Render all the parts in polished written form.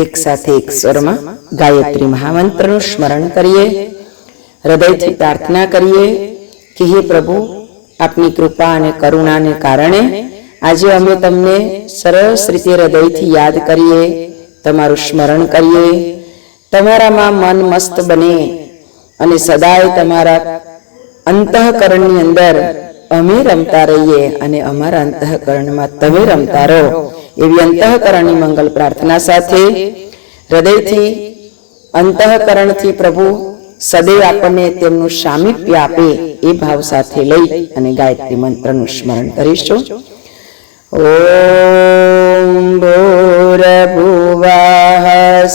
एक साथे एक स्वर में गायत्री महामंत्रનું स्मरण करिए, हृदयથી प्रार्थना करिए कि हे प्रभु आपनी कृपा અને કરુણાને કારણે આજે અમે તમને સરસ રીતે હૃદયથી યાદ કરીએ, તમારું સ્મરણ કરીએ, તમારામાં મન મસ્ત બને અને સદાય તમારા અંતઃકરણની અંદર અમે રમતા રહીએ અને અમારા અંતઃકરણમાં તમે રમતા રહો એવી અંતઃકરણની મંગલ પ્રાર્થના સાથે હૃદયથી અંતઃકરણથી પ્રભુ સદૈવ આપણને તેમનું સામીપ્ય આપે એ ભાવ સાથે લઈ અને ગાયત્રી મંત્રનું સ્મરણ કરીશું. ઓમ ભૂર્ભુવઃ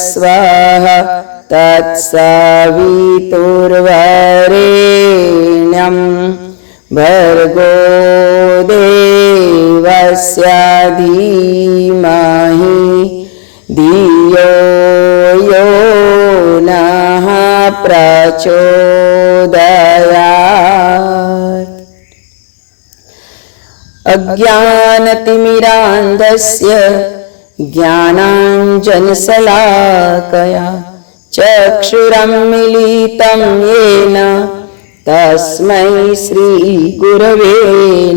સ્વાહા તત્સવિતુર્વરેણ્યં ભર્ગો દેવસ્ય ધીમહિ ધિયો યો નઃ પ્રચોદયાત. અજ્ઞાનતિમિરાન્ધસ્ય જ્ઞાનાંજનશલાકયા ચક્ષુરન્મીલિतं येन तस्मै श्री गुरवे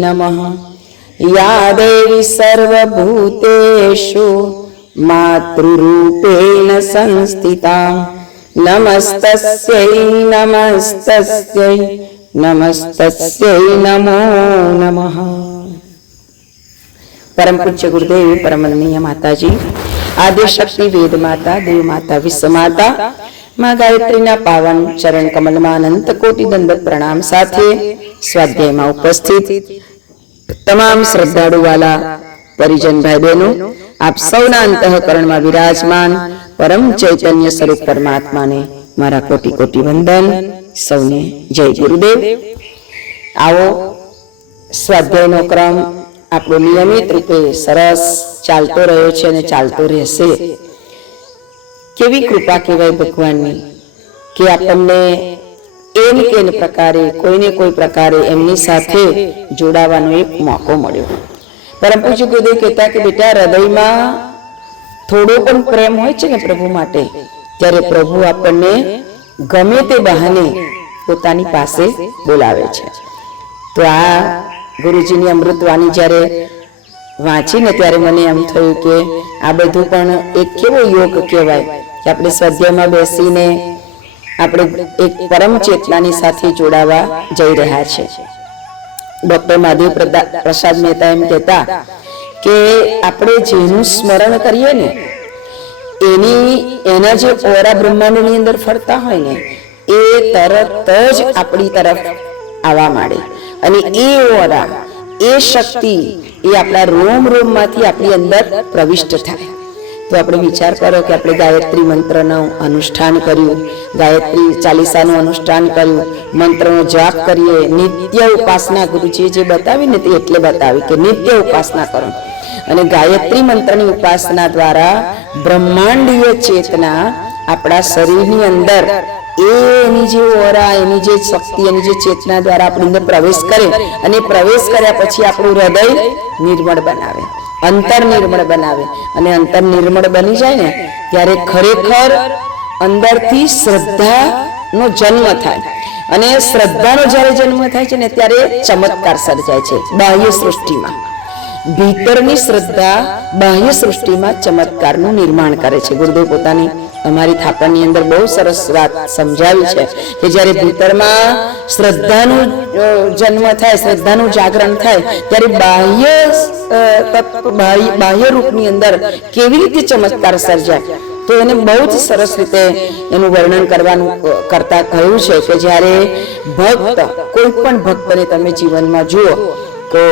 नमः. या देवी सर्वभूतेषु मातृरूपेण संस्थिता नमस्तस्यै नमस्तस्यै नमस्तस्यै नमो नमः. परम पूज्य गुरुदेव परमनीय माताजी, आदि शक्ति वेद माता, देव माता, विश्व माता, माँ गायत्री ना पावन चरण कमल में अनंत कोटि दंडवत प्रणाम साथे स्वाध्याय में उपस्थित तमाम श्रद्धाळु वाला परिजन भाई बहनों, आप सौना अंतःकरण में विराजमान परम चैतन्य स्वरूप परमात्मा ने मारा कोटि कोटि वंदन. सौने जय गुरुदेव. आओ स्वाध्याय नो क्रम आपणो नियमित रूपे सरस चालतो रह्यो छे अने चालतो रहेशे. केवी कृपा कहेवाय भगवाननी कि आपने एन केन प्रकारे कोई ने कोई प्रकारे एमनी साथे जोड़ावानो एक मौको मळ्यो. परम पूज्य गुरुदेव कहता कि बेटा हृदय में थोड़ो पण प्रेम होय छे ने प्रभु माटे, त्यारे प्रभु आपने गमे ते बहाने पोतानी पासे बोलावे छे. तो आ गुरुजीनी अमृतवाणी ज्यारे वांची ने त्यारे मने एम थयुं के आ बधुं पण एक केवो योग कहेवाय कि આપણે સ્વાધ્યાયમાં બેસીને આપણે એક પરમ ચેતનાની સાથે જોડાવા જઈ રહ્યા છે. ડોક્ટર મહાદેવ પ્રસાદ મહેતા એમ કહેતા કે આપણે જેનું સ્મરણ કરીએ ને એના જે ઓરા બ્રહ્માંડની અંદર ફરતા હોય ને એ તરત જ આપણી તરફ આવવા માંડે અને એ ઓરા એ શક્તિ એ આપણા રોમ રોમમાંથી આપણી અંદર પ્રવિષ્ટ થાય. तो આપણે વિચાર કરો કે આપણે ગાયત્રી મંત્રનું અનુષ્ઠાન કર્યું, ગાયત્રી ચાલીસાનું અનુષ્ઠાન કર્યું, મંત્રનો જાપ કરીએ, નિત્ય ઉપાસના ગુરુજીએ જે બતાવી ને તે એટલે બતાવી કે નિત્ય ઉપાસના કરો અને ગાયત્રી મંત્રની ઉપાસના દ્વારા બ્રહ્માંડીય ચેતના આપણા શરીરની અંદર એની જે ઓરા, એની જે શક્તિ, એની જે ચેતના દ્વારા આપણી અંદર પ્રવેશ કરે અને પ્રવેશ કર્યા પછી આપણું હૃદય નિર્મળ બનાવે, अंतर निर्मल बनावे અને અંતર નિર્મળ બની જાય ને ત્યારે ખરેખર અંદરથી શ્રદ્ધાનો જન્મ થાય અને શ્રદ્ધાનો જ્યારે જન્મ થાય છે ને ત્યારે ચમત્કાર સર્જાય છે બાહ્ય સૃષ્ટિમાં. ભીતરની શ્રદ્ધા બાહ્ય સૃષ્ટિમાં ચમત્કારનું નિર્માણ કરે છે. ગુરુદેવ પોતાની અમારી થાપણની અંદર બહુ સરસ વાત સમજાવી છે કે જ્યારે ભીતરમાં શ્રદ્ધાનું જન્મ થાય, શ્રદ્ધાનું જાગરણ થાય ત્યારે બાહ્ય રૂપની અંદર કેવી રીતે ચમત્કાર સર્જાય તો એને બહુ જ સરસ રીતે એનું વર્ણન કરતા કહ્યું છે કે જ્યારે ભક્ત, કોઈ પણ ભક્તને તમે જીવનમાં જુઓ તો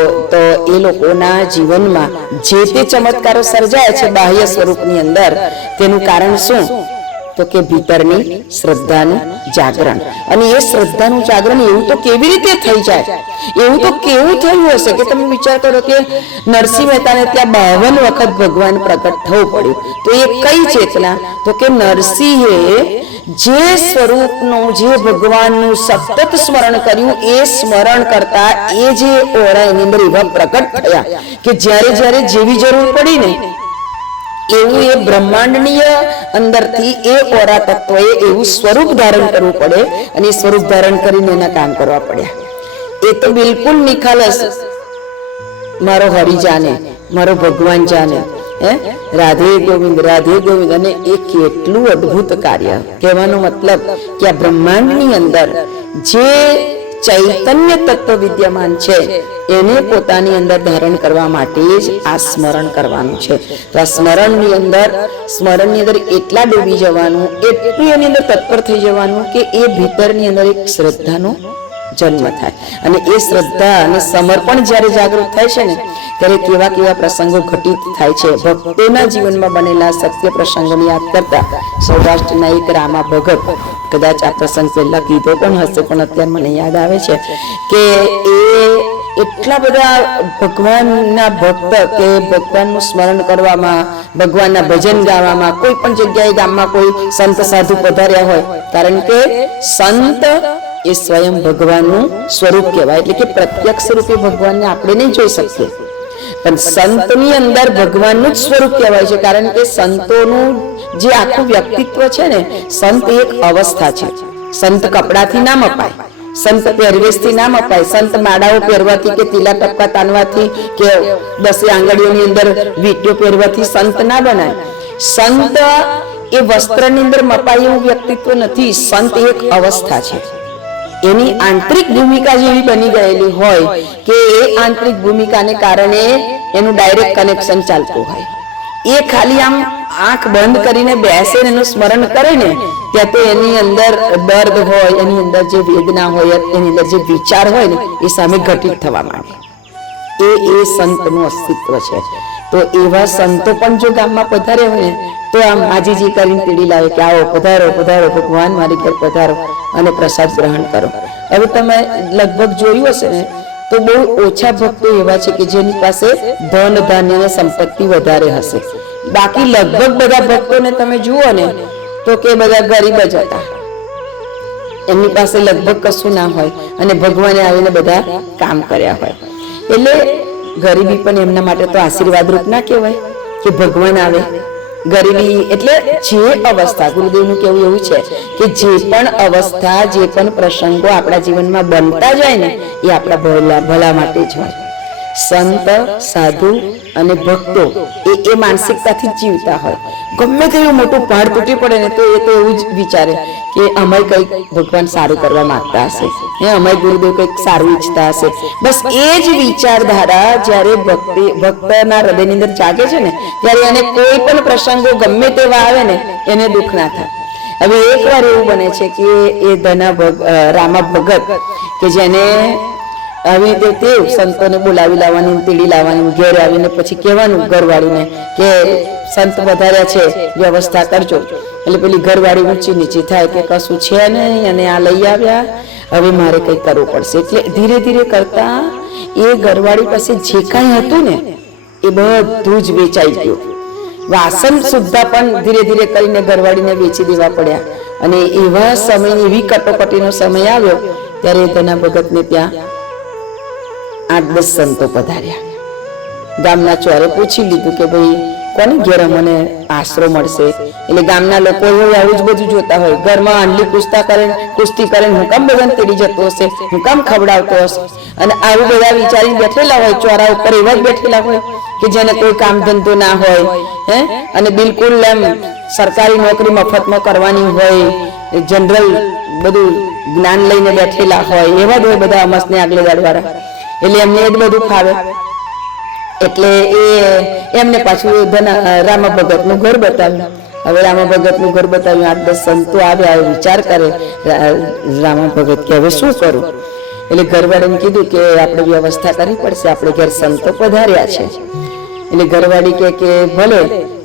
એ લોકોના જીવનમાં જે તે ચમત્કારો સર્જાય છે બાહ્ય સ્વરૂપની અંદર, તેનું કારણ શું તો કે ભીતરની શ્રદ્ધાનું જાગરણ. અને એ શ્રદ્ધાનું જાગરણ એવું તો કેવી રીતે થઈ જાય, એવું તો કેવું થયું હશે કે તમે વિચાર કરો કે નરસિંહ મહેતાને ત્યાં 52 વખત ભગવાન પ્રગટ થવું પડ્યું. તો એ કઈ ચેતના તો કે નરસિંહે જે સ્વરૂપનું, જે ભગવાનનું સતત સ્મરણ કર્યું એ સ્મરણ કરતા એ જે ઓરા એની અંદર એવા પ્રગટ થયા કે જ્યારે જ્યારે જેવી જરૂર પડી ને એવું એ બ્રહ્માંડનીય અંદરથી એ ઓરા તત્વએ એવું સ્વરૂપ ધારણ કરવું પડે અને એ સ્વરૂપ ધારણ કરીને એના કામ કરવા પડ્યા. એ તો બિલકુલ નિખાલસ મારો હરિ જાને, મારો ભગવાન જાને, રાધે ગોવિંદ રાધે ગોવિંદ. અને એ કેટલું અદ્ભુત કાર્ય. કહેવાનો મતલબ કે આ બ્રહ્માંડની અંદર જે ચૈતન્ય તત્વ વિદ્યમાન છે એને પોતાની અંદર ધારણ કરવા માટે જ આ સ્મરણ કરવાનું છે. તો આ સ્મરણની અંદર એટલા ડૂબી જવાનું, એટલું એની અંદર તત્પર થઈ જવાનું કે એ ભીતરની અંદર એક શ્રદ્ધાનો જન્મ થાય. અને એ શ્રદ્ધા અને સમર્પણ જ્યારે જાગૃત થાય છે ને ત્યારે કેવા કેવા પ્રસંગો ઘટિત થાય છે. ભક્તોના જીવનમાં બનેલા સત્ય પ્રસંગોને યાદ કરતા સૌરાષ્ટ્રના એક રામા ભગત, કદાચ આ પ્રસંગ પહેલા કીધો પણ હશે પણ અત્યારે મને યાદ આવે છે કે એ એટલા બધા ભગવાનના ભક્ત કે ભગવાનનું સ્મરણ કરવામાં, ભગવાનના ભજન ગાવામાં, કોઈ પણ જગ્યાએ ગામમાં કોઈ સંત સાધુ પધાર્યા હોય, કારણ કે સંત એ સ્વયં ભગવાનનું સ્વરૂપ કહેવાય. એટલે કે પ્રત્યક્ષ રૂપે ભગવાનને આપણે નહીં જોઈ શકીએ, પણ સંતની અંદર ભગવાનનું જ સ્વરૂપ કહેવાય છે. કારણ કે સંતોનું જે આખું વ્યક્તિત્વ છે ને, સંત એક અવસ્થા છે. સંત કપડાથી ના મપાય, સંત પહેરવેશથી ના મપાય, સંત માળાઓ પહેરવાથી કે તિલા ટપકા તાનવાથી કે 10 આંગળીઓની અંદર વીંટીઓ પહેરવાથી સંત ના બનાય. સંત એ વસ્ત્રની અંદર મપાય એવું વ્યક્તિત્વ નથી. સંત એક અવસ્થા છે. એની આંતરિક ભૂમિકા જેવી બની ગયેલી હોય કે એ આંતરિક ભૂમિકાને કારણે એનું ડાયરેક્ટ કનેક્શન ચાલતું હોય. એ ખાલી આમ આંખ બંધ કરીને બેસે ને એનું સ્મરણ કરે ને ત્યાં તો એની અંદર દર્દ હોય, એની અંદર જે વેદના હોય, એની અંદર જે વિચાર હોય ને એ સામે ઘટિત થવા માંડે. એ સંતનું અસ્તિત્વ છે. તો એવા સંતો પણ જો ગામમાં પધારે હોય ને તો આમ આજીજી કરીને તેડી લાવે કે આવો પધારો પધારો ભગવાન મારી ઘર પધારો અને પ્રસાદ ગ્રહણ કરો. હવે તમે લગભગ જોયું હશે ને તો બહુ ઓછા ભક્તો એવા છે કે જેની પાસે ધન ધાન્ય અને સંપત્તિ વધારે હશે. બાકી લગભગ બધા ભક્તોને તમે જુઓ ને તો કે બધા ગરીબ જ હતા. એમની પાસે લગભગ કશું ના હોય અને ભગવાને આવીને બધા કામ કર્યા હોય. એટલે ગરીબી પણ એમના માટે તો આશીર્વાદ રૂપ ના કહેવાય કે ભગવાન આવે. ગરીબી એટલે જે અવસ્થા, ગુરુદેવનું કહેવું એવું છે કે જે પણ અવસ્થા, જે પણ પ્રસંગો આપણા જીવનમાં બનતા જાય ને એ આપણા ભલા માટે જ હોય. સંત, સાધુ અને ભક્તો એ માનસિકતાથી જ જીવતા હોય. ગમે તેવું મોટું પહાડ તૂટી પડે ને તો એ તો એવું જ વિચારે કે અમે કંઈક ભગવાન સારું કરવા માંગતા હશે, અમે ગુરુદેવ કંઈક સારું ઈચ્છતા હશે. બસ એ જ વિચારધારા જ્યારે ભક્તના હૃદયની અંદર જાગે છે ને ત્યારે એને કોઈ પણ પ્રસંગો ગમે તેવા આવે ને એને દુઃખ ના થાય. હવે એકવાર એવું બને છે કે એ રામા ભગત કે જેને આવી રીતે તે સંતોને બોલાવી લાવવાની, તેડી લાવવાની, ઘેર આવીને પછી કહેવાનું ઘરવાળીને કે સંત વધાર્યા છે, વ્યવસ્થા કરજો. એટલે પેલી ઘરવાળી ઊંચી નીચી થાય કે કશું છે નહીં અને આ લઈ આવ્યા, હવે મારે કંઈક કરવું પડશે. એટલે ધીરે ધીરે કરતા એ ઘરવાળી પાસે જે કાંઈ હતું ને એ બધું જ વેચાઈ ગયું. વાસણ સુદ્ધા પણ ધીરે ધીરે કરીને ઘરવાળીને વેચી દેવા પડ્યા. અને એવા સમય, એવી કટોકટીનો સમય આવ્યો ત્યારે તેના ભગતને ત્યાં 8-10 સંતો પધાર્યા. ગામના ચોરે પૂછી લીધું કે ભાઈ કોને ઘેર મને આશરો મળશે. એટલે ગામના લોકો આવું જ બધું જોતા હોય. ઘરમાં આંડલી કુસ્તી કરે હું કામ બધાને તેડી જતો હશે, હું કામ ખવડાવતો હશે. અને આવું બધા વિચારીને બેઠેલા હોય, ચોરા ઉપર એવા જ બેઠેલા હોય કે જેને કોઈ કામ ધંધો ના હોય, અને બિલકુલ એમ સરકારી નોકરી મફતમાં કરવાની હોય, જનરલ બધું જ્ઞાન લઈને બેઠેલા હોય, એવા જ હોય બધા અમસને આગલે દાડવાળા. એટલે એમને એ જ બધું ફાવે. એટલે એમને પાછું રામા ભગતનું ઘર બતાવ્યું. હવે રામા ભગતનું ઘર બતાવ્યું, 8-10 સંતો આવ્યા, વિચાર કરે રામા ભગત કે હવે શું કરું. એટલે ઘરવાળીને કીધું કે આપણે વ્યવસ્થા કરવી પડશે, આપણે ઘેર સંતો પધાર્યા છે. એટલે ઘરવાળી કે ભલે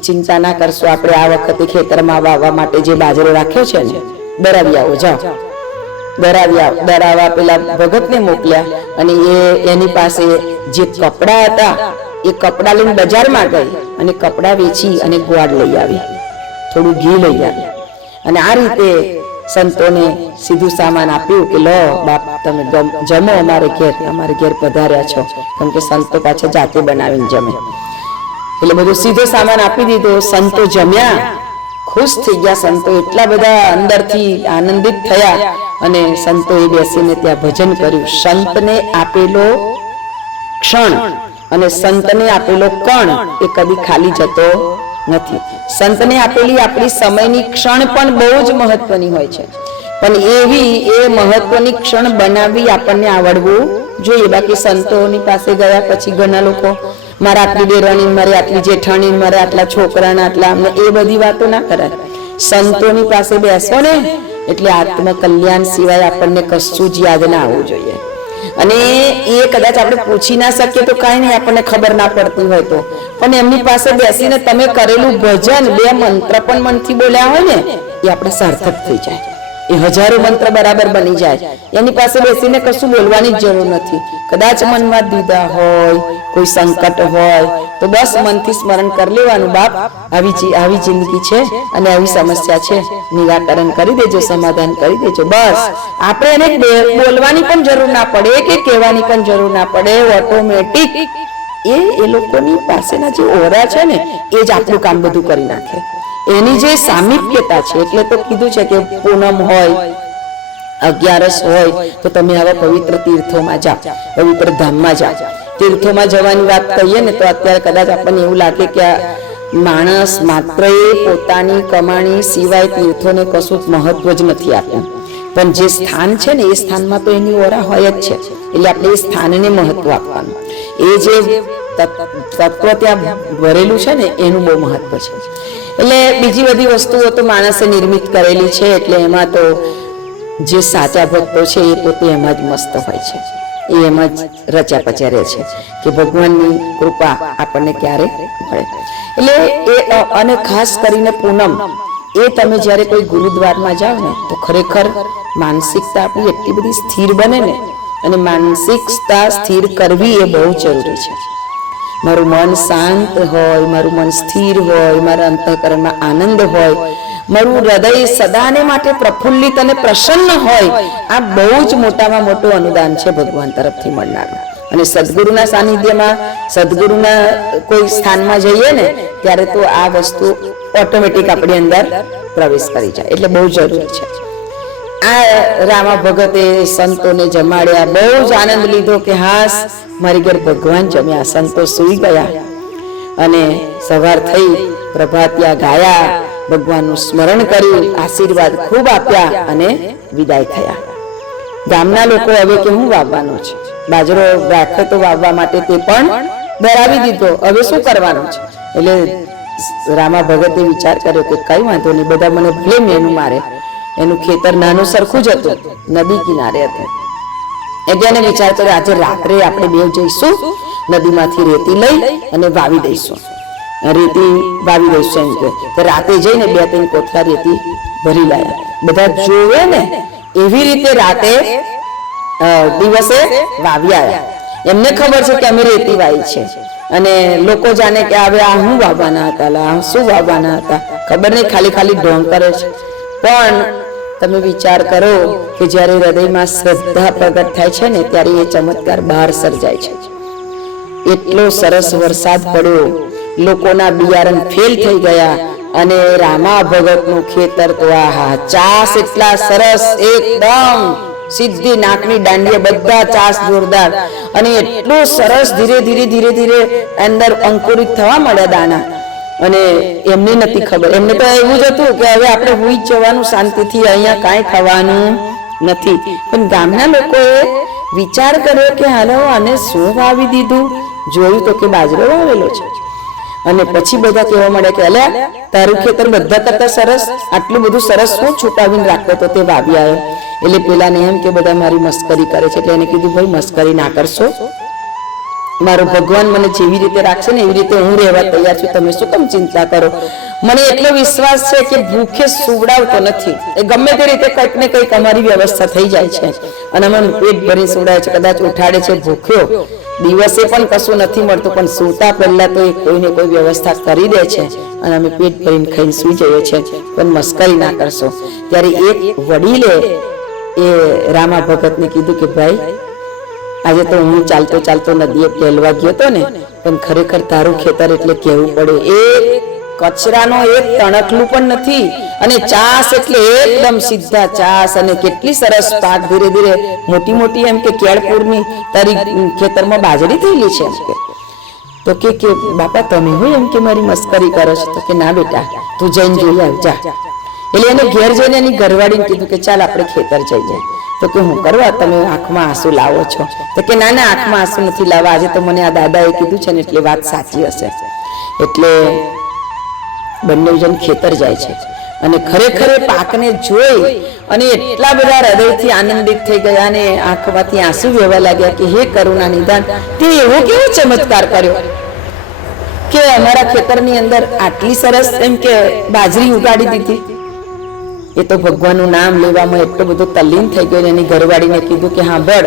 ચિંતા ના કરશો, આપણે આ વખતે ખેતરમાં વાવવા માટે જે બાજરો રાખ્યો છે ને દરાવી આવો, જાઓ દરાવા પેલા ભગતને મોકલ્યા. અને એની પાસે જે કપડા હતા એ કપડા લઈને બજારમાં ગઈ અને કપડા વેચી અને ગોળ લઈ આવી, થોડું ઘી લઈ આવી. અને આ રીતે સંતોને સીધું સામાન આપ્યું કે લો બાપ તમે જમો, અમારે ઘેર પધાર્યા છો. કેમ કે સંતો પાછા જાતે બનાવીને જમે. એટલે બધો સીધો સામાન આપી દીધો. સંતો જમ્યા, ખુશ થઈ ગયા. સંતો એટલા બધા અંદરથી આનંદિત થયા અને સંતોએ બેસીને ત્યાં ભજન કર્યું. સંતને આપેલો ક્ષણ અને સંતને આપેલો કણ એ કદી ખાલી જતો નથી. સંતને આપેલી આપણી સમયની ક્ષણ પણ બહુ જ મહત્વની હોય છે, પણ એ મહત્વની ક્ષણ બનાવવી આપણને આવડવું જોઈએ. બાકી સંતોની પાસે ગયા પછી ઘણા લોકો મારે આટલી દેરાણી, મારે આટલી જેઠાણી, મારે આટલા છોકરાના આટલા અમને, એ બધી વાતો ના કરાય. સંતોની પાસે બેસો ને એટલે આત્મકલ્યાણ સિવાય આપણને કશું જ યાદ ના આવવું જોઈએ. અને એ કદાચ આપણે પૂછી ના શકીએ તો કાંઈ નહીં, આપણને ખબર ના પડતી હોય તો, પણ એમની પાસે બેસીને તમે કરેલું ભજન, 2 મંત્ર પણ મનથી બોલ્યા હોય ને, એ આપણે સાર્થક થઈ જાય. એ હજારો મંત્ર બરાબર બની જાય. એની પાસે બેસીને કશું બોલવાની જ જરૂર નથી. કદાચ મનમાં દ્વિધા હોય, કોઈ સંકટ હોય તો બસ મનથી સ્મરણ કરી લેવાનું, બાપ આવી જિંદગી છે અને આવી સમસ્યા છે, નિરાકરણ કરી દેજો, સમાધાન કરી દેજો. બસ આપણે એને બોલવાની પણ જરૂર ના પડે કે કહેવાની પણ જરૂર ના પડે. ઓટોમેટિક એ લોકોની પાસેના જે ઓરા છે ને એ જ આપણું કામ બધું કરી નાખે. એની જે સામીપ્યતા છે, એટલે તો કીધું છે કે પૂનમ હોય, 11 હોય તો તમે આવા પવિત્ર તીર્થોમાં જાઓ, પવિત્ર ધામમાં જાઓ. તીર્થોમાં જવાની વાત કહીએ ને તો અત્યારે કદાચ આપણને એવું લાગે કે આ માણસ માત્ર પોતાની કમાણી સિવાય તીર્થોને કશું મહત્વ જ નથી આપ્યું. પણ જે સ્થાન છે ને એ સ્થાનમાં તો એની ઓરા હોય જ છે, એટલે આપણે એ સ્થાનને મહત્વ આપવાનું. એ જે તત્વ ત્યાં ભરેલું છે ને એનું બહુ મહત્વ છે. એટલે બીજી બધી વસ્તુઓ તો માણસે નિર્મિત કરેલી છે, એટલે એમાં તો જે સાચા ભક્તો છે એ પોતે એમાં જ મસ્ત હોય છે, એ એમાં જ રચ્યા પચ્યા રહે છે કે ભગવાનની કૃપા આપણને ક્યારે મળે. એટલે એ અને ખાસ કરીને પૂનમ, એ તમે જ્યારે કોઈ ગુરુદ્વારમાં જાઓ ને તો ખરેખર માનસિકતા આપણી એટલી બધી સ્થિર બને ને, અને માનસિકતા સ્થિર કરવી એ બહુ જરૂરી છે. મારું મન શાંત હોય, મારું મન સ્થિર હોય, મારા અંતઃકરણમાં આનંદ હોય, મારું હૃદય સદાને માટે પ્રફુલ્લિત અને પ્રસન્ન હોય, આ બહુ જ મોટામાં મોટું અનુદાન છે ભગવાન તરફથી મળનારું. અને સદગુરુના સાનિધ્યમાં, સદગુરુના કોઈ સ્થાનમાં જઈએ ને ત્યારે તો આ વસ્તુ ઓટોમેટિક આપણી અંદર પ્રવેશ કરી જાય, એટલે બહુ જરૂરી છે. આ રામા ભગતે સંતોને જમાડ્યા, બહુ જ આનંદ લીધો કે હાસ મારી ઘર ભગવાન જમ્યા. સંતો સૂઈ ગયા અને સવાર થઈ, પ્રભાતિયા ગાયા, ભગવાનનું સ્મરણ કર્યું, આશીર્વાદ ખૂબ આપ્યા અને વિદાય થયા. ગામના લોકો હવે કે હું વાવવાનો છે, બાજરો રાખે તો વાવવા માટે તે પણ ધરાવી દીધો, હવે શું કરવાનું છે? એટલે રામા ભગતે વિચાર કર્યો કે કઈ વાંધો નહીં, બધા મને ભલે મેનું મારે, એનું ખેતર નાનું સરખું જ હતું, નદી કિનારે હતું. એટલે એને વિચાર કર્યો આજે રાત્રે આપણે 2 જઈશું, નદીમાંથી રેતી લઈ અને વાવી દઈશું, રેતી વાવી દઈશું. એમ કે રાતે જઈને 2-3 કોથળા રેતી ભરી લાયા. બધા જોવે ને એવી રીતે રાતે દિવસે વાવી આવ્યા. એમને ખબર છે કે અમે રેતી વાવી છે, અને લોકો જાણે કે હવે આ શું વાવવાના હતા, શું વાવવાના હતા, ખબર નહીં, ખાલી ઢોંગ કરે છે. પણ તમે વિચાર કરો કે જ્યારે હૃદયમાં શ્રદ્ધા પ્રગટ થાય છે ને ત્યારે એ ચમત્કાર બહાર સર્જાય છે. એટલો સરસ વરસાદ પડ્યો, લોકોના બિયારણ ફેલ થઈ ગયા, અને રામા ભગતનું ખેતર તો આહા, ચાસ એટલા સરસ, એકદમ સીધી નાકની દાંડીએ બધા ચાસ જોરદાર, અને એટલું સરસ ધીરે ધીરે અંદર અંકુરિત થવા મળ્યા દાણા. અને એમને નથી ખબર, એમને તો એવું જ હતું કે હવે આપણે હુઈ જવાનું શાંતિથી, અહીંયા કાંઈ થવાનું નથી. પણ ગામના લોકોએ વિચાર કર્યો કે હાલો આને શું વાવી દીધું, જોયું તો કે બાજરો વાવેલો છે. અને પછી બધા કહેવા મળ્યા કે અલ્યા તારું ખેતર બધા કરતા સરસ, આટલું બધું સરસ શું છુપાવીને રાખતો તો તે વાવી આવ્યો. એટલે પેલાને એમ કે બધા મારી મસ્કરી કરે છે, એટલે એને કીધું ભાઈ મસ્કરી ના કરશો, મારો ભગવાન મને જેવી રીતે રાખશે ને એવી રીતે હું રહેવા તૈયાર છું, તમે શું કેમ ચિંતા કરો? મને એટલો વિશ્વાસ છે કે ભૂખે સુવડાવતો નથી, એ ગમે તે રીતે કંઈક ને કંઈક અમારી વ્યવસ્થા થઈ જાય છે, અને અમને પેટ ભરી સુવડાવે છે. કદાચ ઉઠાડે છે ભૂખ્યો, દિવસે પણ કશું નથી મળતું, પણ સૂતા પહેલા તો એ કોઈને કોઈ વ્યવસ્થા કરી દે છે, અને અમે પેટ ભરીને ખાઈને સૂઈ જઈએ છીએ. પણ મસ્કરી ના કરશો. ત્યારે એક વડીલે એ રામા ભગતને કીધું કે ભાઈ આજે તો હું ચાલતો નદીએ પહેલવા ગયો હતો ને પણ ખરેખર તારું ખેતર એટલે કેવું પડે, એક કચરાનો એક તણકલું પણ નથી, અને ચાસ એટલે એકદમ સીધા ચાસ, અને કેટલી સરસ પાક ધીરે ધીરે મોટી મોટી એમ કે કેળપુરની તારી ખેતરમાં બાજરી થયેલી છે એમ કે. તો કે બાપા તમે હોય એમ કે મારી મસ્કરી કરો છો? તો કે ના બેટા તું જઈને જોઈ આવ જા. એટલે એને ઘેર જઈને એની ઘરવાળીને કીધું કે ચાલ આપણે ખેતર જઈએ. તો કે હું કરવા, તમે આંખમાં આંસુ લાવો છો? તો કે ના ના, આંખમાં આંસુ નથી લાવવા, આજે તો મને આ દાદાએ કીધું છે ને એટલે વાત સાચી હશે. એટલે બંને જણ ખેતર જાય છે, અને ખરેખર પાકને જોઈ અને એટલા બધા હૃદયથી આનંદિત થઈ ગયા અને આંખમાંથી આંસુ વહેવા લાગ્યા કે હે કરુણા નિદાન, તે એવો કેવો ચમત્કાર કર્યો કે અમારા ખેતરની અંદર આટલી સરસ એમ કે બાજરી ઉગાડી દીધી. એ તો ભગવાનનું નામ લેવામાં એટલો બધો તલ્લીન થઈ ગયો. એની ઘરવાળીને કીધું કે હા બળ,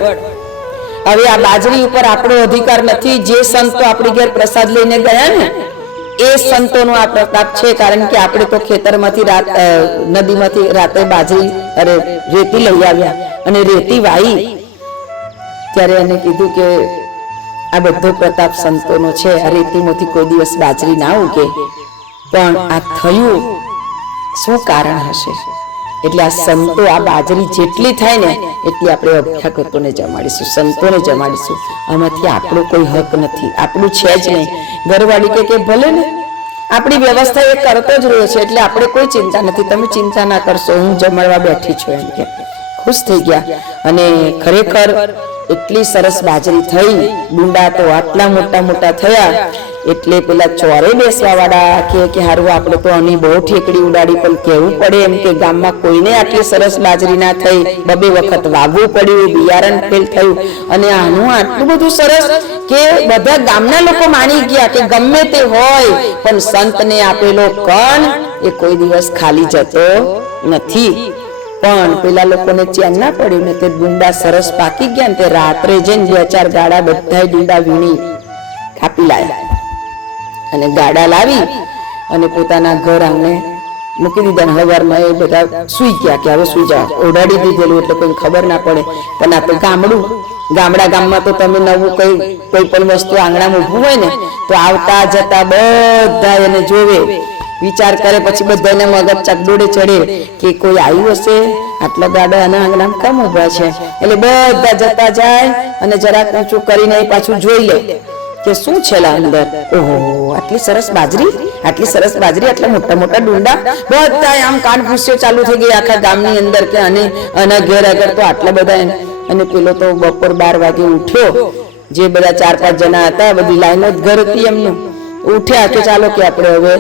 હવે આ બાજરી ઉપર આપણો અધિકાર નથી. જે સંતો આપણી ઘેર પ્રસાદ લઈને ગયા ને એ સંતોનો આ પ્રતાપ છે, કારણ કે આપણે તો ખેતરમાંથી નદીમાંથી રાતે બાજરી રેતી લઈ આવ્યા અને રેતી વાઈ. ત્યારે એને કીધું કે આ બધો પ્રતાપ સંતોનો છે, આ રેતીમાંથી કોઈ દિવસ બાજરી ના ઉગે, પણ આ થયું શું કારણ હશે? એટલે આ સંતો આ બાજરી જેટલી થાય ને એટલી આપણે અભ્યાગતોને જમાડીશું, સંતોને જમાડીશું. આમાંથી આપણો કોઈ હક નથી, આપણું છે જ નહીં. ઘરવાળી કે ભલે ને આપણી વ્યવસ્થા એ કરતો જ રહ્યો છે, એટલે આપણે કોઈ ચિંતા નથી, તમે ચિંતા ના કરશો, હું જમાડવા બેઠી છું એમ કે. ખુશ થઈ ગયા. અને ખરેખર એટલી સરસ બાજરી થઈ, ડુંડા તો આટલા મોટા મોટા થયા. એટલે પેલા ચોરે બેસવા વાળા કે હારું આપણે તો આની બહુ ઠેકડી ઉડાડી, પણ કેવું પડે એમ કે ગામમાં કોઈને આટલી સરસ બાજરી ના થઈ, બબે વખત વાવવું પડ્યું, બિયારણ ફેલ થયું, અને આનું આટલું બધું સરસ કે બધા ગામના લોકો માની ગયા કે ગમે તે હોય પણ સંતને આપેલો કણ એ કોઈ દિવસ ખાલી જતો નથી. પણ પેલા લોકોને ચેન ના પડ્યું ને તે ડુંડા સરસ પાકી ગયા ને તે રાત્રે જઈને 2-4 ગાડા બધા ડુંડા વીણી કાપી લાયા અને ગાડા લાવી અને પોતાના ઘર આંગણે મૂકી દીધા. હવારમાં એ બધા સુઈ ગયા કે હવે સુઈ જાઓ, ઓઢાડી દીધેલું એટલે કોઈ ખબર ના પડે. પણ આ તો ગામમાં તો તમે નવું કોઈ પણ વસ્તુ આંગણામાં ઊભું હોય ને તો આવતા જતા બધા એને જોવે, વિચાર કરે, પછી બધાને મગજ ચકડોળે ચડે કે કોઈ આવ્યું હશે, આટલા ગાડા અને આંગણામાં કેમ ઊભા છે? એટલે બધા જતા જાય અને જરાક ઊંચું કરીને પાછું જોઈ લે કે શું છે અંદર. ઓહો, આટલી સરસ બાજરી, આટલા મોટા મોટા ડુંડા. બધા આમ કાન ભૂસ્યો ચાલુ થઈ ગઈ આખા ગામની અંદર કે આના ઘેર આગળ તો આટલા બધા. અને પેલો તો બપોર 12 વાગે ઉઠ્યો, જે બધા 4-5 જણા હતા, બધી લાઈનો જ ઘર હતી એમનું. ઉઠ્યા કે ચાલો કે આપણે હવે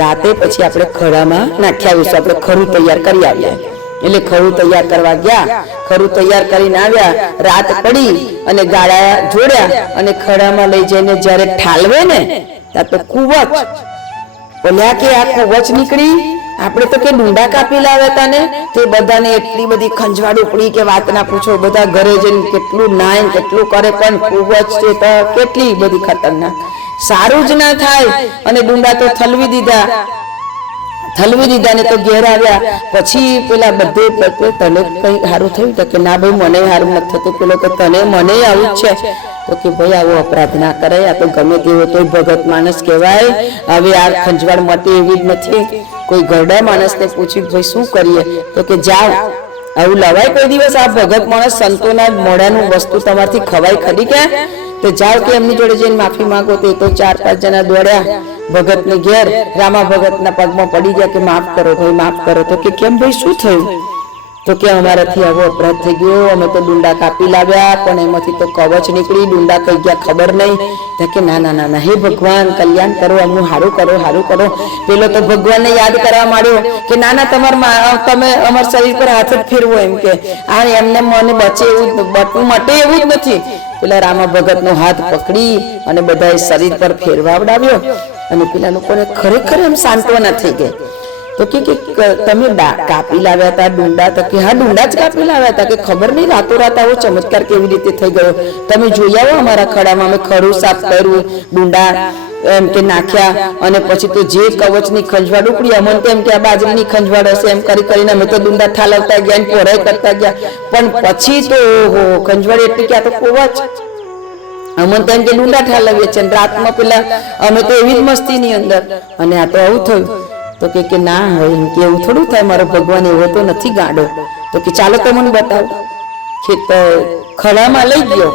રાતે પછી આપણે ખડામાં નાખી આવીશું, આપણે ખરું તૈયાર કરી આવ્યા. એટલે ખરું તૈયાર કરવા ગયા, ખરું તૈયાર કરીને આવ્યા, રાત પડી અને ગાડા જોડ્યા અને ખડામાં લઈ જઈને જ્યારે ઠાલવે ને ત્યાં તો કુવચ, બોલ્યા કે આ કુવચ નીકળી. આપણે તો કે ડુંડા કાપી લાવ્યા હતા ને, તે બધાને એટલી બધી ખંજવાળ ઉપડી કે વાત ના પૂછો. બધા ઘરે જઈને કેટલું નાય કેટલું કરે, પણ કુવચ છે તો કેટલી બધી ખતરનાક, સારું જ ના થાય. અને ડુંડા તો થલવી દીધા ને તો ઘેર આવ્યા. પછી પેલા બધે તને કઈ સારું થયું? તો કે ના ભાઈ મને સારું નથી થતું. પેલો કે તને મને આવું જ છે? તો કે ભાઈ આવો અપરાધ ના કરાય, આ તો ગમે તેવો તો ભગત માણસ કહેવાય. હવે આ ખંજવાળ માટે એવી જ નથી. કોઈ ગરડા માણસને પૂછ્યું ભાઈ શું કરીએ? તો કે જાઓ, આવું લવાય કોઈ દિવસ? આ ભગત માણસ સંતોના મોઢાનું વસ્તુ તમારથી ખવાય ખરી કે? તો જાઓ કે એમની જોડે જઈને માફી માંગો. તો એ તો 4-5 જણા દોડ્યા ભગતને ઘેર, રામા ભગતના પગમાં પડી ગયા કે માફ કરો ભાઈ, માફ કરો. તો કે કેમ ભાઈ, શું થયું? તો કે અમારાથી આવો અપરાધ થઈ ગયો, અમે તો ડુંડા કાપી લાવ્યા પણ એમાંથી તો કવચ નીકળી, ડુંડા કઈ ગયા ખબર નહીં. તો કે ના ના ના ના, હે ભગવાન કલ્યાણ કરો, અમનું સારું કરો, સારું કરો. પેલો તો ભગવાનને યાદ કરવા માંડ્યો કે ના ના તમે અમારા શરીર પર હાથ જ ફેરવો એમ કે આ એમને મને બચે એવું બટવું મટે એવું જ નથી. પેલા રામા ભગતનો હાથ પકડી અને બધાએ શરીર પર ફેરવાવડાવ્યો અને પેલા લોકોને ખરેખર એમ સાંત્વના થઈ ગઈ. તો કે તમે કાપી લાવ્યા હતા ડુંડા? તો કે હા ડુંડા જ કાપી લાવ્યા હતા. કે ખબર નહીં રાતોરાત આવો ચમત્કાર કેવી રીતે થઈ ગયો? તમે જોઈ આવો અમારા ખડામાં, અમે ખરું સાફ કર્યું, ડુંડા એમ કે નાખ્યા, અને પછી તો જે કવચની ખંજવાળ ઉપડી અમને તો એમ કે આ બાજરીની ખંજવાળ હશે એમ કરીને અમે તો ડુંડા ઠાલવતા ગયા ને પોરાઈ કરતા ગયા. પણ પછી તો ઓહો, ખંજવાળ એટલી કે આ તો કવચ, અમને તો એમ કે ડુંડા ઠાલવીએ છે, રાતમાં પેલા અમે તો એવી જ મસ્તીની અંદર, અને આ તો આવું થયું. તો કે ના હોય, એમ કે એવું થોડું થાય, મારો ભગવાન એવો તો નથી ગાડો. તો કે ચાલો તો મને બતાવો. ખડામાં લઈ ગયો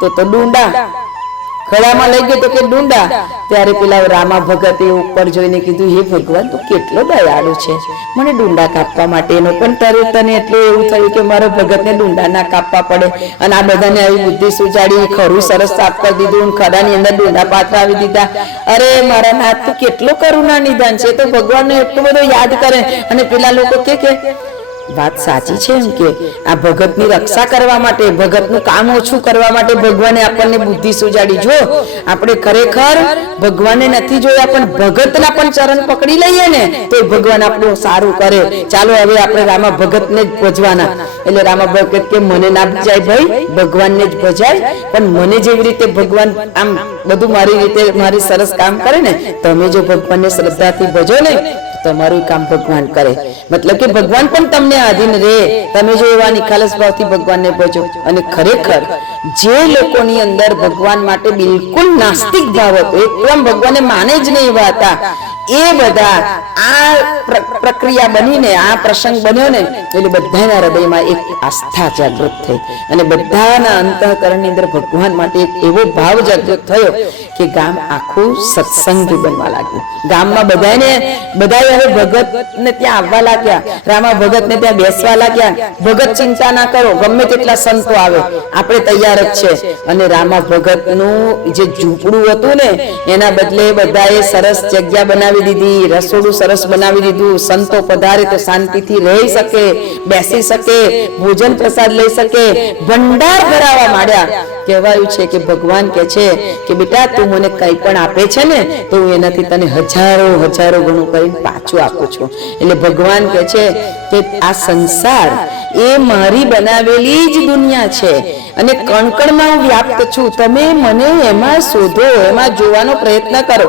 તો ડુંડા, ખડામાં લઈ ગયો તો કે ડુંડા. ત્યારે પેલા રામા ભગતે ઉપર જોઈને કીધું, હે ભગવાન તું કેટલો દયાળુ છે, મને ડુંડા કાપવા માટેનો પણ તને એટલું એવું થયું કે મારો ભગતને ડુંડા ના કાપવા પડે. અને આ બધાને આવી બુદ્ધિ સુજાડી, ખરું સરસ સાફ કરી દીધું, ખડાની અંદર ડુંડા પાથરાવી દીધા. અરે મારા નાથ તું કેટલો કરુણા નિધાન છે, તો ભગવાનને એટલું બધું યાદ કરે. અને પેલા લોકો કે વાત સાચી છે, એમ કે આ ભગતની રક્ષા કરવા માટે, ભગતનું કામ ઓછું કરવા માટે ભગવાને આપણને બુદ્ધિ સુજાડી. જો આપણે ખરેખર ભગવાનને નથી જોયા પણ ભગતના પણ ચરણ પકડી લઈએ ને તો ભગવાન આપણું સારું કરે. ચાલો હવે આપણે રામા ભગતને જ ભજવાના. એટલે રામા ભગત કે મને ના ભજાય ભાઈ, ભગવાનને જ ભજાય, પણ મને જેવી રીતે ભગવાન આમ બધું મારી રીતે મારી સરસ કામ કરે ને, તમે જો ભગવાનને શ્રદ્ધાથી ભજો ને તમારું કામ ભગવાન કરે. મતલબ કે ભગવાન પણ તમને આધીન રહે, તમે જો એવા નિખાલસ ભાવથી ભગવાનને ભજો. અને ખરેખર જે લોકોની અંદર ભગવાન માટે બિલકુલ નાસ્તિક ભાવ હતો, એકદમ ભગવાનને માને જ નહીં એવા હતા, એ બધા આ પ્રક્રિયા બનીને આ પ્રસંગ બન્યો ને એટલે બધાના હૃદયમાં એક આસ્થા જાગૃત થઈ અને બધાના અંતઃકરણની અંદર ભગવાન માટે એક એવો ભાવ જાગૃત થયો કે ગામ આખું સત્સંગી બનવા લાગ્યું. ગામમાં બધા હવે ભગતને ત્યાં આવવા લાગ્યા, રામા ભગતને ત્યાં બેસવા લાગ્યા. ભગત ચિંતા ના કરો, ગમે તેટલા સંતો આવે, આપણે તૈયાર જ છે. અને રામા ભગતનું જે ઝૂંપડું હતું ને એના બદલે બધાએ સરસ જગ્યા બનાવી દીધી, રસોડું સરસ બનાવી દીધું. સંતો પધારે તો શાંતિથી રહી શકે, બેસી શકે, ભોજન પ્રસાદ લઈ શકે, ભંડાર ભરાવા માંડ્યા. કહેવાયું છે કે ભગવાન કે છે કે બેટા તું મને કઈ પણ આપે છે ને તો હું એનાથી તને હજારો ગણું કરીને પાછું આપું છું. એટલે ભગવાન કે છે કે આ સંસાર એ મારી બનાવેલી જ દુનિયા છે અને કણકણમાં હું વ્યાપ્ત છું. તમે મને એમાં શોધો, એમાં જોવાનો પ્રયત્ન કરો.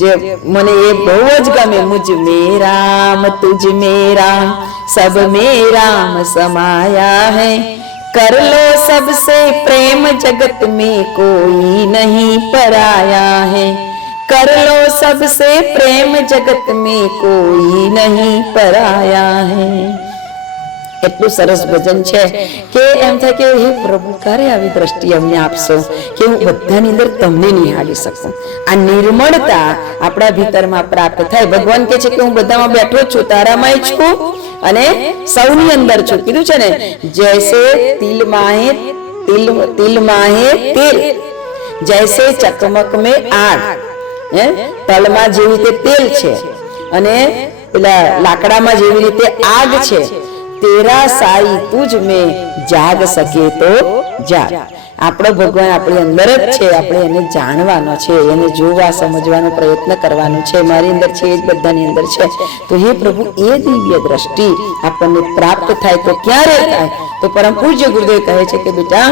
જે મને એ બહુ જ ગમે, મુझ में राम तुझ में राम सब में राम समाया है, कर लो सबसे प्रेम जगत में कोई नहीं पराया है, कर लो सबसे प्रेम जगत में कोई नहीं पराया है. એટલું સરસ ભજન છે કે એમ થાય કે હે પ્રભુ ક્યારે આવી દ્રષ્ટિ અમને આપશો કે હું બધાની અંદર તમને નિહાળી શકું. આ નિર્મળતા આપણા ભીતરમાં પ્રાપ્ત થાય. ભગવાન કહે છે કે હું બધામાં બેઠો છું, તારામાં છું અને સૌની અંદર છું. કીધું છે ને જૈસે તિલ માહે તેલ, જૈસે ચકમક મેં આગ. તલમાં જેવી રીતે તેલ છે અને પેલા લાકડામાં જેવી રીતે આગ છે. તેરા સાઈ તુજ મેં જાગ શકે તો જાગ. આપણો ભગવાન આપણી અંદર જ છે, આપણે એને જાણવાનો છે, એને જોવા સમજવાનો પ્રયત્ન કરવાનો છે. મારી અંદર છે, એ જ બધાની અંદર છે. તો હે પ્રભુ એ દિવ્ય દ્રષ્ટિ આપણને પ્રાપ્ત થાય તો ક્યારે થાય? તો પરમ પૂજ્ય ગુરુદેવ કહે છે કે બેટા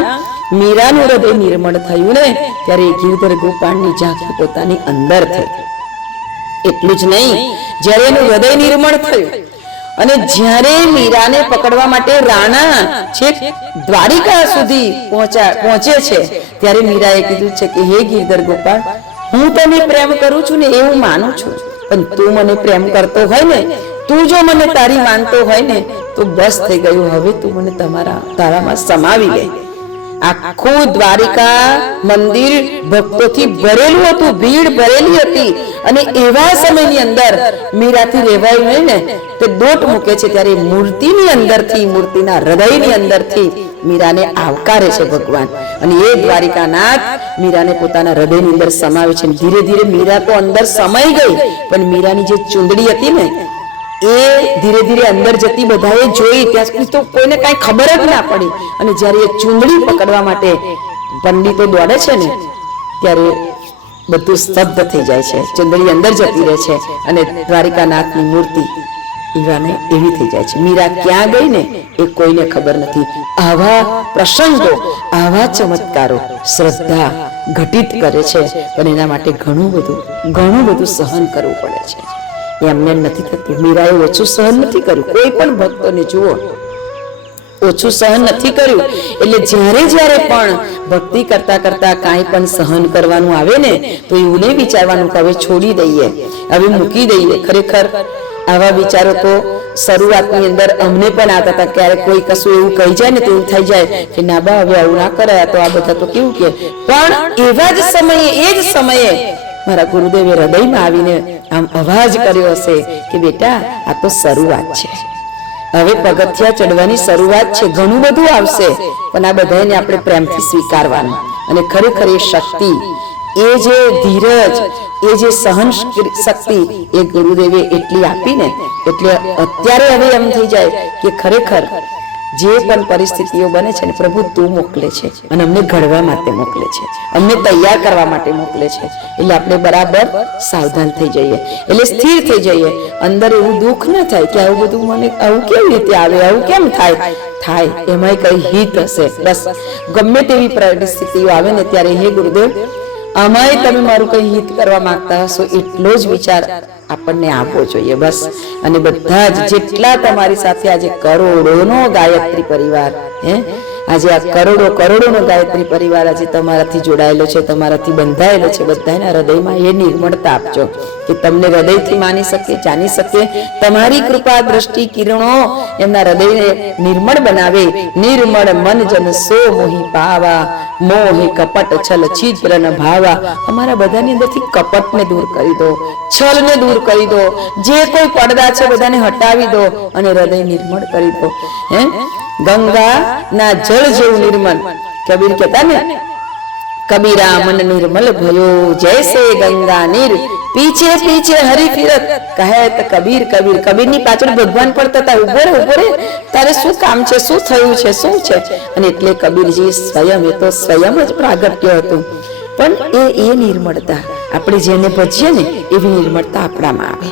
મીરાનું હૃદય નિર્મળ થયું ને ત્યારે ગિરધર ગોપાળની ઝાંખી પોતાની અંદર થઈ. એટલું જ નહીં, જ્યારે એનું હૃદય નિર્મળ થયું અને જ્યારે મીરાને પકડવા માટે રાણા છેક દ્વારિકા સુધી પહોંચે છે ત્યારે મીરાએ કીધું છે કે હે ગિરધર ગોપાળ, હું તને પ્રેમ કરું છું ને એવું માનું છું, પણ તું મને પ્રેમ કરતો હોય ને, તું જો મને તારી માનતો હોય ને તો બસ થઈ ગયું, હવે તું મને તારામાં સમાવી લે. આખું દ્વારિકા મંદિર ભક્તોથી ભરેલું હતું, ભીડ ભરેલી હતી અને એવા સમયની અંદર મીરાથી રહેવાયું નહીં ને તે દોટ મૂકે છે ત્યારે મૂર્તિની અંદરથી, મૂર્તિના હૃદયની અંદરથી મીરાને આવકારે છે ભગવાન. અને એ દ્વારિકાનાથ મીરાને પોતાના હૃદયની અંદર સમાવે છે. ધીરે ધીરે મીરા તો અંદર સમાઈ ગઈ, પણ મીરાની જે ચૂંદડી હતી ને એ ધીરે ધીરે અંદર જતી બધાએ જોઈ, ત્યાં સુધી તો કોઈને કાંઈ ખબર જ ના પડી. અને જ્યારે એ ચૂંદડી પકડવા માટે પંડિતો દોડે છે ને ત્યારે બધું સ્તબ્ધ થઈ જાય છે, ચૂંદડી અંદર જતી રહે છે અને દ્વારિકાનાથની મૂર્તિ એવી થઈ જાય છે. મીરા ક્યાં ગઈ ને એ કોઈને ખબર નથી. આવા પ્રસંગો, આવા ચમત્કારો શ્રદ્ધા ઘટિત કરે છે, પણ એના માટે ઘણું બધું સહન કરવું પડે છે. એમને નથી થતું. મીરાએ ઓછું સહન નથી કર્યું. કોઈ પણ ભક્તોને જુઓ, ઓછું સહન નથી કર્યું. એટલે જ્યારે પણ ભક્તિ કરતા કરતા કાંઈ પણ સહન કરવાનું આવે ને તો એવું નહીં વિચારવાનું કે હવે છોડી દઈએ, હવે મૂકી દઈએ. ખરેખર આવા વિચારો તો શરૂઆતની અંદર અમને પણ આવતા હતા. ક્યારેક કોઈ કશું એવું કહી જાય ને તો એવું થઈ જાય કે ના બા હવે આવું ના કરાય, તો આ બધા તો કેવું કે. પણ એવા જ સમયે, એ જ સમયે મારા ગુરુદેવે હૃદયમાં આવીને આમ અવાજ કર્યો હશે કે બેટા આ તો શરૂઆત છે, હવે પગથિયા ચડવાની શરૂઆત છે, ઘણું બધું આવશે, પણ આ બધાને આપણે પ્રેમથી સ્વીકારવાનું. અને ખરેખર એ શક્તિ, એ જે ધીરજ, એ જે સહન શક્તિ એ ગુરુદેવે એટલી આપીને એટલે અત્યારે હવે એમ થઈ જાય કે ખરેખર જે પણ પરિસ્થિતિઓ બને છે ને પ્રભુ તું મોકલે છે અને અમને ઘડવા માટે મોકલે છે, અમને તૈયાર કરવા માટે મોકલે છે. એટલે આપણે બરાબર સાવધાન થઈ જઈએ, એટલે સ્થિર થઈ જઈએ. અંદર એવું દુઃખ ના થાય કે આવું બધું મને આવું કેવી રીતે આવે, આવું કેમ થાય એમાંય કઈ હિત હશે. બસ ગમે તેવી પરિસ્થિતિઓ આવે ને ત્યારે હે ગુરુદેવ આમાંય તમે મારું કઈ હિત કરવા માંગતા હશો એટલો જ વિચાર આપણને આપવો જોઈએ. બસ અને બધા જ જેટલા તમારી સાથે આજે કરોડોનો ગાયત્રી પરિવાર, આજે આ કરોડોનો ગાયત્રી પરિવાર આજે તમારાથી જોડાયેલો છે, તમારાથી બંધાયેલો છે, બધાના હૃદયમાં એ નિર્મળતા આપજો કે તમને હૃદયથી માની શકે, જાણી શકે. તમારી કૃપા દ્રષ્ટિ કિરણો એમના હૃદયને નિર્મળ બનાવે. નિર્મળ મન જન સો મોહી પાવા, મોહે કપટ છલ છિદ્ર ન ભાવા. અમારા બધાની અંદરથી કપટને દૂર કરી દો, છલને દૂર કરી દો, જે કોઈ પડદા છે બધાને હટાવી દો અને હૃદય નિર્મળ કરી દો. ગંગા ના જળ જેવું નિર્મળ. કબીર કહેતા ને કબીરા મન નિર્મલ ભયો, જૈસે ગંગા નીર પીછે પીછે હરી ફિરત. કહે કબીર કબીર, કબીરની પાછળ ભગવાન પડતા હતા, ઉભો રે તારે શું કામ છે, શું થયું છે, શું છે. અને એટલે કબીરજી સ્વયં, એ તો સ્વયં જ પ્રાગટ્ય હતું. પણ એ નિર્મળતા આપણે જેને ભજીએ ને એવી નિર્મળતા આપણામાં આવે.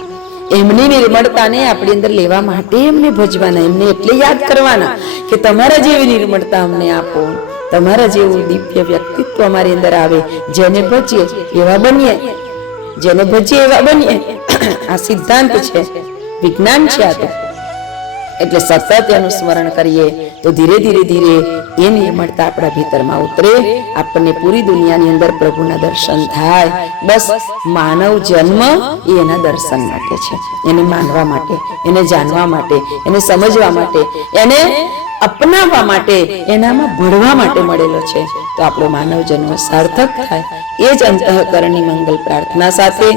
એમની નિર્મળતાને આપણી અંદર લેવા માટે એમને ભજવાના, એમને એટલે યાદ કરવાના કે તમારા જેવી નિર્મળતા અમને આપો, તમારા જેવું દિવ્ય વ્યક્તિત્વ અમારી અંદર આવે. જેને ભજીએ એવા બનીએ, જેને ભજીએ એવા બનીએ. આ સિદ્ધાંત છે, વિજ્ઞાન છે આ તો. એટલે સતત એનું સ્મરણ કરીએ તો ધીરે ધીરે એ નિર્મળતા આપણા ભીતરમાં ઉતરે. આપણને પૂરી દુનિયાની અંદર પ્રભુના દર્શન થાય. બસ માનવ જન્મ એ એના દર્શન માટે છે, એને માનવા માટે, એને જાણવા માટે, એને સમજવા માટે, એને અપનાવવા માટે, એનામાં ભળવા માટે મળેલો છે. તો આપણો માનવ જન્મ સાર્થક થાય એ જ અંતઃકરણની મંગલ પ્રાર્થના સાથે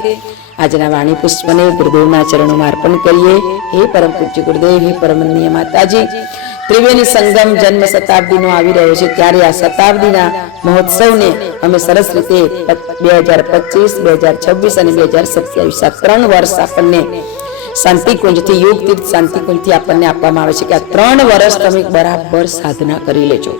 આજના વાણી પુષ્પને ગુરુદેવના ચરણોમાં અર્પણ કરીએ. હે પરમ પૂજ્ય ગુરુદેવ, હે પરમનીય માતાજી, ત્રિવેણી સંગમ જન્મ શતાબ્દીનો આવી રહ્યો છે, ત્યારે આ શતાબ્દીના મહોત્સવને અમે સરસ રીતે 2025, 2026 અને 2027 આ 3 વર્ષ આપણને શાંતિકુંજથી, યોગ તીર્થ શાંતિકુંજથી આપણને આપવામાં આવે છે કે આ 3 વર્ષ તમે બરાબર સાધના કરી લેજો.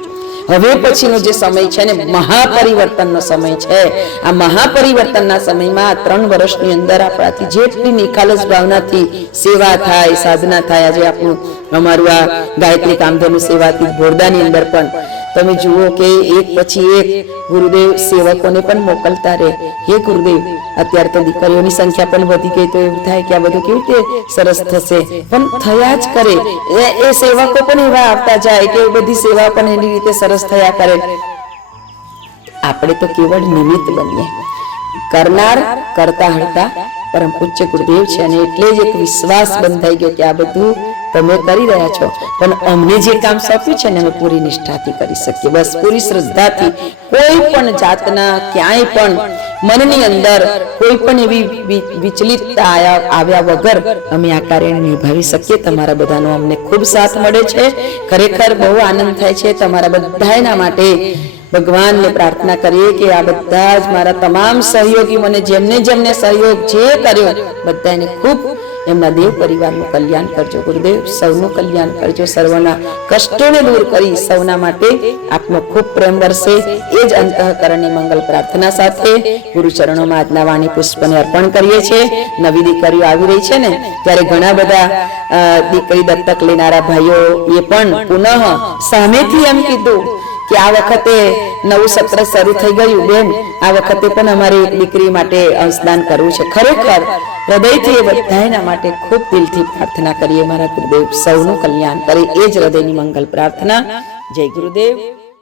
હવે પછીનો જે સમય છે ને મહાપરિવર્તનનો સમય છે. આ મહાપરિવર્તનના સમયમાં 3 વર્ષની અંદર આપણાથી જેટલી નિખાલસ ભાવનાથી સેવા થાય, સાધના થાય, આજે આપણું અમારું આ ગાયત્રી કામધેનુ સેવાથી ભોરદાની અંદર પણ તમે જુઓ કે એક પછી એક ગુરુદેવ સેવકોને પણ મોકલતા રહે. હે ગુરુદેવ, અત્યારે તો દીકરીઓની સંખ્યા પણ વધી ગઈ, તો એવું થાય કે આ બધું કેવી રીતે સરસ થશે, પણ થયા જ કરે. એ સેવકો પણ એવા આવતા જાય કે બધી સેવા પણ એની રીતે સરસ થયા કરે. આપણે તો કેવળ નિમિત્ત બનીએ, કરનાર કરતા હળતા પરમ પૂજ્ય ગુરુદેવ છે. અને એટલે જ એક વિશ્વાસ બંધાઈ ગયો કે આ બધું તમે કરી રહ્યા છો, પણ અમને જે કામ સોંપ્યું છે ને અમે પૂરી નિષ્ઠાથી કરી શકીએ. બસ પૂરી શ્રદ્ધાથી, કોઈ પણ જાતના ક્યાંય પણ મનની અંદર કોઈ પણ એવી વિચલિતતા આવ્યા વગર અમે આ કાર્યને નિભાવી શકીએ. તમારા બધાનો અમને ખૂબ સાથ મળે છે. ખરેખર બહુ આનંદ થાય છે. તમારા બધાના માટે ભગવાનને પ્રાર્થના કરીએ કે આ બધા જ મારા તમામ સહયોગી, મને જેમને સહયોગ જે કર્યો બધાને ખૂબ એમના દેવ પરિવારનું કલ્યાણ કરજો ગુરુદેવ. સૌનું કલ્યાણ કરજો, સર્વના કષ્ટોને દૂર કરી સૌના માટે આપનો ખૂબ પ્રેમ વરસે. એ જ અંતઃકરણની મંગલ પ્રાર્થના સાથે ગુરુ ચરણોમાં આજના વાણી પુષ્પને અર્પણ કરીએ છીએ. નવી દીકરીઓ આવી રહી છે ને, ત્યારે ઘણા બધા દીકરી દત્તક લેનારા ભાઈઓ એ પણ પુનઃ સામેથી એમ કીધું કે આ વખતે નવું સત્ર શરૂ થઈ ગયું બેન, આ વખતે પણ અમારી એક દીકરી માટે અંશદાન કરવું છે. ખરેખર હૃદયથી એ બધાના માટે ખૂબ દિલથી પ્રાર્થના કરીએ. મારા ગુરુદેવ સૌનું કલ્યાણ કરે, એ જ હૃદયની મંગલ પ્રાર્થના. જય ગુરુદેવ.